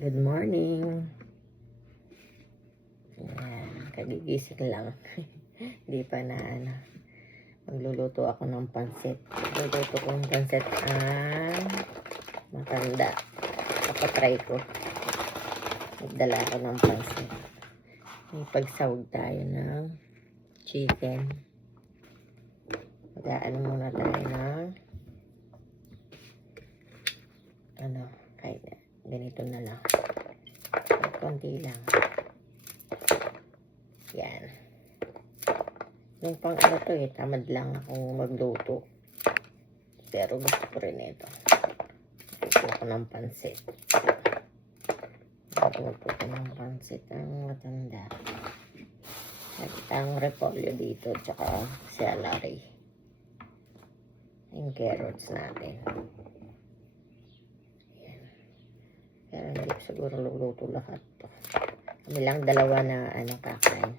Good morning. Ayan, kagigising lang. Hindi pa na magluluto ako ng pansit. Magluluto ko ng pansit ang matanda. Kapatry ko. Magdala ako ng pansit. May pagsawag tayo ng chicken. Mag-aano muna tayo ng kahit ganito na lang. Konti lang. Yan. Yung pang to tamad lang akong magluto. Pero gusto ko rin ito. Gusto ko ng pansit. Magluto ko ng pansit ang matanda. Ang repolyo dito, tsaka celery. Yung carrots natin. Pero hindi ko siguro luluto lahat to. Kami lang dalawa na kakain.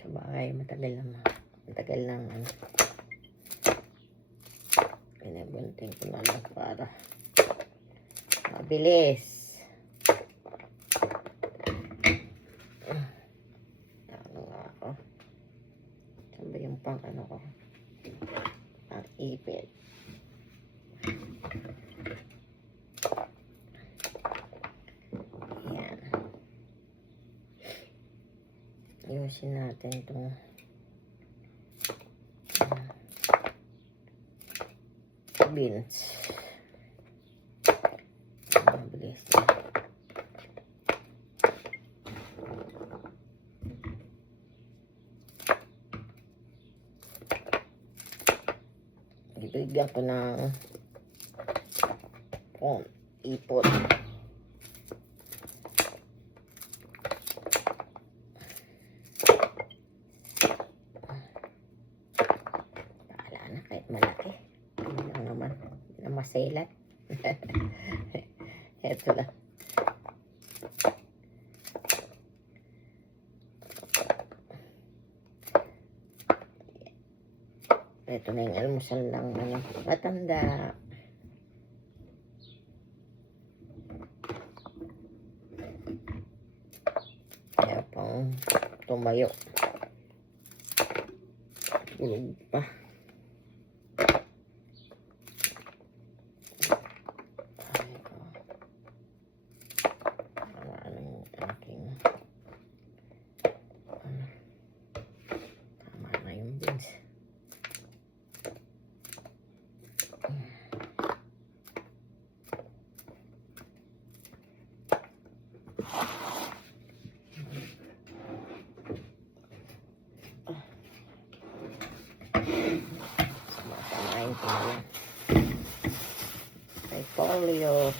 So bagay, matagal lang pinabunting ko na lang para mabilis. Ano nga ako? Saan ba yung pang ko? Ang ipit. Ayusin natin itong beans. Mabilis na. Ibigyan ko ng ipot. Kahit malaki. Ano lang naman. Hindi na maselat. Ito lang. Ito na yung almusal ng matanda. Kaya pang tumayo. Tulog pa. Tama na yung beans. Sumasamahin ko na lang. Repolyo.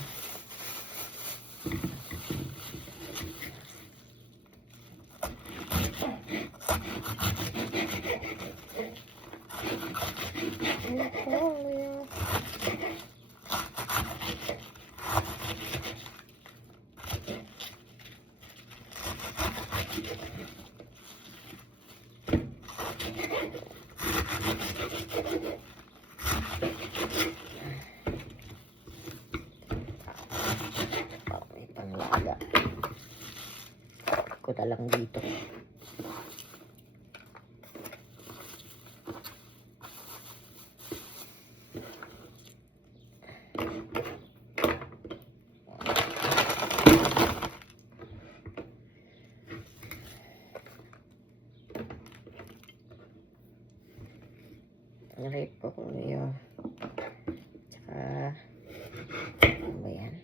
May panglaga. Ko lang dito. Rate ko kung yun. Tsaka ano ba yan?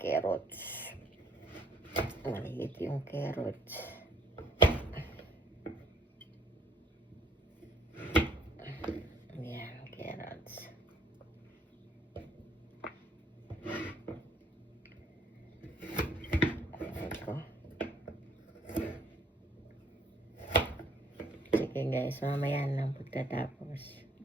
Carrots. Maliit yung carrots. Ayan, carrots. Sige guys, mamaya lang pagtatapos.